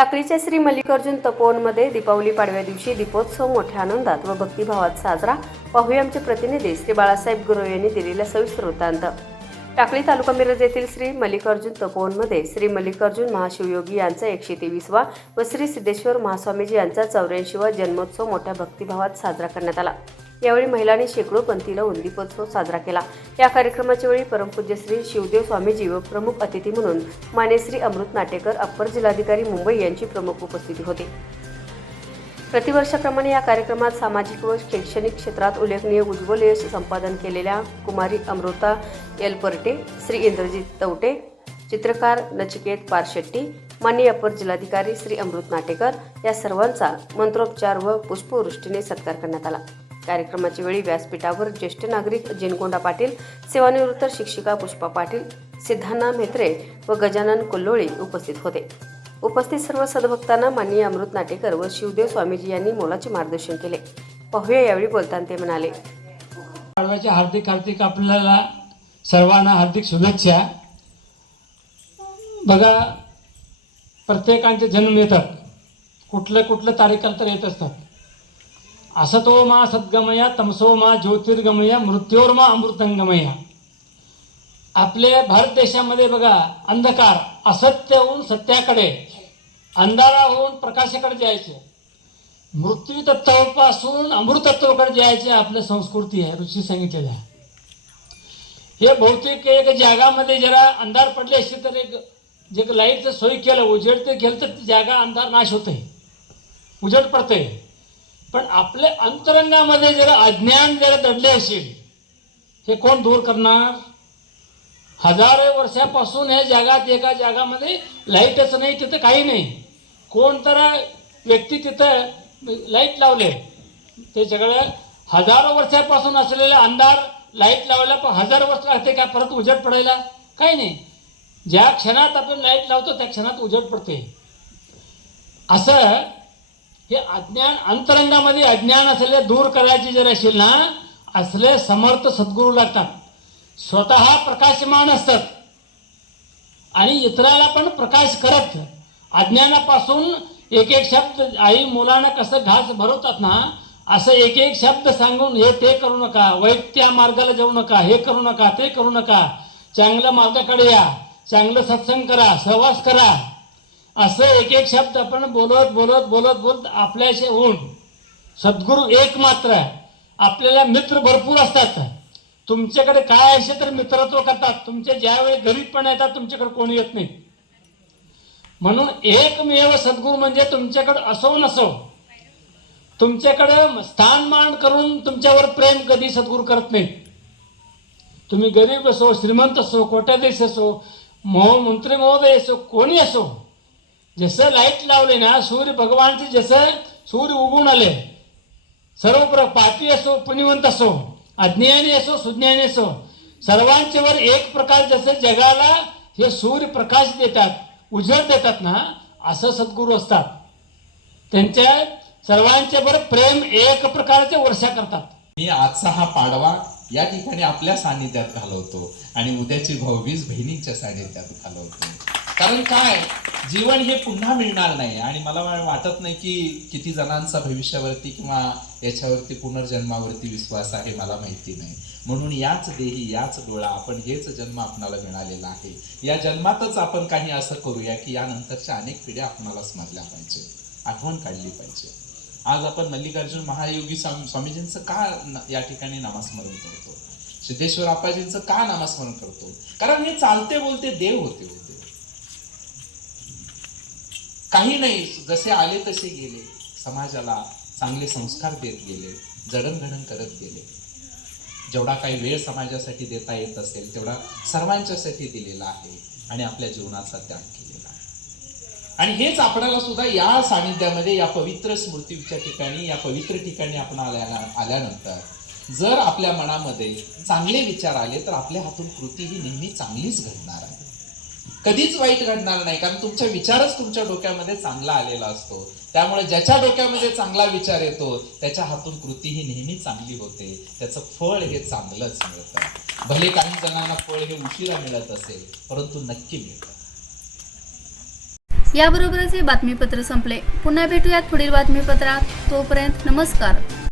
टाकळीच्या श्री मल्लिकार्जुन तपोवनमध्ये दीपावली पाडव्या दिवशी दीपोत्सव मोठ्या आनंदात व भक्तिभावात साजरा पाहूया आमचे प्रतिनिधी श्री बाळासाहेब गुरव यांनी दिलेला सविस्तर वृत्तांत. टाकळी तालुका मिरज येथील श्री मल्लिकार्जुन तपोवनमध्ये श्री मल्लिकार्जुन महाशिवयोगी यांचा एकशे तेवीसवा व श्री सिद्धेश्वर महास्वामीजी यांचा चौऱ्याऐंशीवा जन्मोत्सव मोठ्या भक्तिभावात साजरा करण्यात आला. यावेळी महिलांनी शेकडो पंथीला उंदीपोत्सव साजरा केला. या कार्यक्रमाच्या वेळी परमपूज्य श्री शिवदेव स्वामीजी व प्रमुख अतिथी म्हणून मानेश्री अमृत नाटेकर अप्पर जिल्हाधिकारी मुंबई यांची प्रमुख उपस्थिती होती. प्रतिवर्षाप्रमाणे या कार्यक्रमात सामाजिक व शैक्षणिक क्षेत्रात उल्लेखनीय उज्ज्वल यश संपादन केलेल्या कुमारी अमृता एलपर्टे श्री इंद्रजित तवटे चित्रकार नचिकेत पारशेट्टी माननीय अप्पर जिल्हाधिकारी श्री अमृत नाटेकर या सर्वांचा मंत्रोपचार व पुष्पवृष्टीने सत्कार करण्यात आला. कार्यक्रमाच्या वेळी व्यासपीठावर ज्येष्ठ नागरिक जिनकोंडा पाटील सेवानिवृत्त शिक्षिका पुष्पा पाटील सिद्धांना म्हेत्रे व गजानन कोल्लोळी उपस्थित होते. उपस्थित सर्व सद्भक्तांना माननीय अमृत नाटेकर व शिवदेव स्वामीजी यांनी मोलाचे मार्गदर्शन केले. पाहूया यावेळी बोलताना ते म्हणाले. पाडव्याच्या हार्दिक हार्दिक आपल्याला सर्वांना हार्दिक शुभेच्छा. बघा प्रत्येकांचे जन्म येतात. कुठलं कुठलं तारीखाला तर येत असतात. असतो मा सद्गमया तमसो मा ज्योतिर्गमया मृत्योर मा आपल्या भारत देशामध्ये बघा अंधकार असत्य होऊन सत्याकडे अंधारा होऊन प्रकाशाकडे जायचे. मृत्यू तत्वापासून अमृतत्वाकडे जायचे आपल्या संस्कृती आहे ऋषी सांगितलेल्या. आहे हे बहुतेक एक जागामध्ये जरा अंधार पडले असते तर एक जे लाईटचं सोय केलं उजेड ते गेलं तर जागा अंधार नाश होते. उजेड पडते. पण आपल्या अंतरंगामध्ये जरा अज्ञान जर दडले असेल हे कोण दूर करणार? हजारो वर्षापासून या जगात एका जगामध्ये लाईटच नाही तिथं काही नाही. कोण तर व्यक्ती तिथं लाइट लावले. ते सगळं हजारो वर्षापासून असलेला अंधार लाइट लावला पण हजार वर्ष लागते का परत उजड पडायला? काही नाही. ज्या क्षणात आपण लाइट लावतो त्या क्षणात उजड पडते. असं हे अज्ञान अंतरंगामध्ये अज्ञान असलेले दूर करायचे जर असेल ना असले समर्थ सद्गुरू लागतात. स्वतः प्रकाशमान असतात. आणि इतराला पण प्रकाश करत. अज्ञानापासून एक एक शब्द आई मुलांना कसं घास भरवतात ना असं एक एक शब्द सांगून हे ते करू नका वैयक्तिक त्या मार्गाला जाऊ नका हे करू नका ते करू नका. चांगल्या मार्गाकडे या. चांगलं सत्संग करा सहवास करा. असं एक एक शब्द आपण बोलत बोलत बोलत बोलत आपल्याशी होऊन सद्गुरू एक मात्र आहे. आपल्याला मित्र भरपूर असतात. तुमच्याकडे काय असे तर मित्रत्व करतात. तुमचे ज्यावेळी गरीब पण येतात तुमच्याकडे कोणी येत नाही. म्हणून एकमेव सद्गुरू म्हणजे तुमच्याकडे असो नसो. तुमच्याकडे स्थानमान करून तुमच्यावर प्रेम कधी सद्गुरू करत नाही. तुम्ही गरीब असो श्रीमंत असो कोट्याधीश असो महो मंत्री महोदय असो कोणी असो जसं लाइट लावले ना सूर्य भगवानचे जसं सूर्य उगून आले सर्व प्र पापी असो पुण्यवंत असो अज्ञानी असो सुज्ञानी असो सर्वांच्यावर एक प्रकार जसं जगाला हे सूर्य प्रकाश देतात उजळ देतात ना असं सद्गुरू असतात. त्यांच्या सर्वांच्यावर प्रेम एक प्रकारचे वर्षा करतात. मी आजचा हा पाडवा या ठिकाणी आपल्या सानिध्यात घालवतो आणि उद्याची भाऊबीज बहिणींच्या सानिध्यात घालवतो. कारण काय? जीवन हे पुन्हा मिळणार नाही. आणि मला वाटत नाही की किती जणांचा भविष्यावरती किंवा याच्यावरती पुनर्जन्मावरती विश्वास आहे मला माहिती नाही. म्हणून याच देही याच डोळा आपण हेच जन्म आपणाला मिळालेला आहे. या जन्मातच आपण काही असं करूया की यानंतरच्या अनेक पिढ्या आपणाला स्मरल्या पाहिजे आठवण काढली पाहिजे. आज आपण मल्लिकार्जुन महायोगी स्वामी स्वामीजींचं का या ठिकाणी नामस्मरण करतो? सिद्धेश्वर आप्पाजींचं का नामस्मरण करतो? कारण हे चालते बोलते देव होते होते. काही नाही जसे आले तसे गेले. समाजाला चांगले संस्कार देत गेले जडणघडण करत गेले. जेवढा काही वेळ समाजासाठी देता येत असेल तेवढा सर्वांच्यासाठी दिलेला आहे आणि आपल्या जीवनाचा त्याग केलेला आहे. आणि हेच आपणाला सुद्धा या सानिध्यामध्ये या पवित्र स्मृतीच्या ठिकाणी या पवित्र ठिकाणी आपण आल्या आल्यानंतर जर आपल्या मनामध्ये चांगले विचार आले तर आपल्या हातून कृती ही नेहमी चांगलीच घडणार आहे. कधीच वाईट घडणार नाही कारण तुमचा विचारच तुमच्या डोक्यामध्ये चांगला आलेला असतो. त्यामुळे ज्याच्या डोक्यामध्ये चांगला विचार येतो त्याच्या हातून कृती ही नेहमी चांगली होते. त्याचं फळ हे चांगलंच मिळतं. भले काही जणांना फळ हे उशिरा मिळत असेल परंतु नक्की मिळतं. याबरोबरच हे बातमीपत्र संपले. पुन्हा भेटूयात पुढील बातमीपत्रात. तोपर्यंत नमस्कार.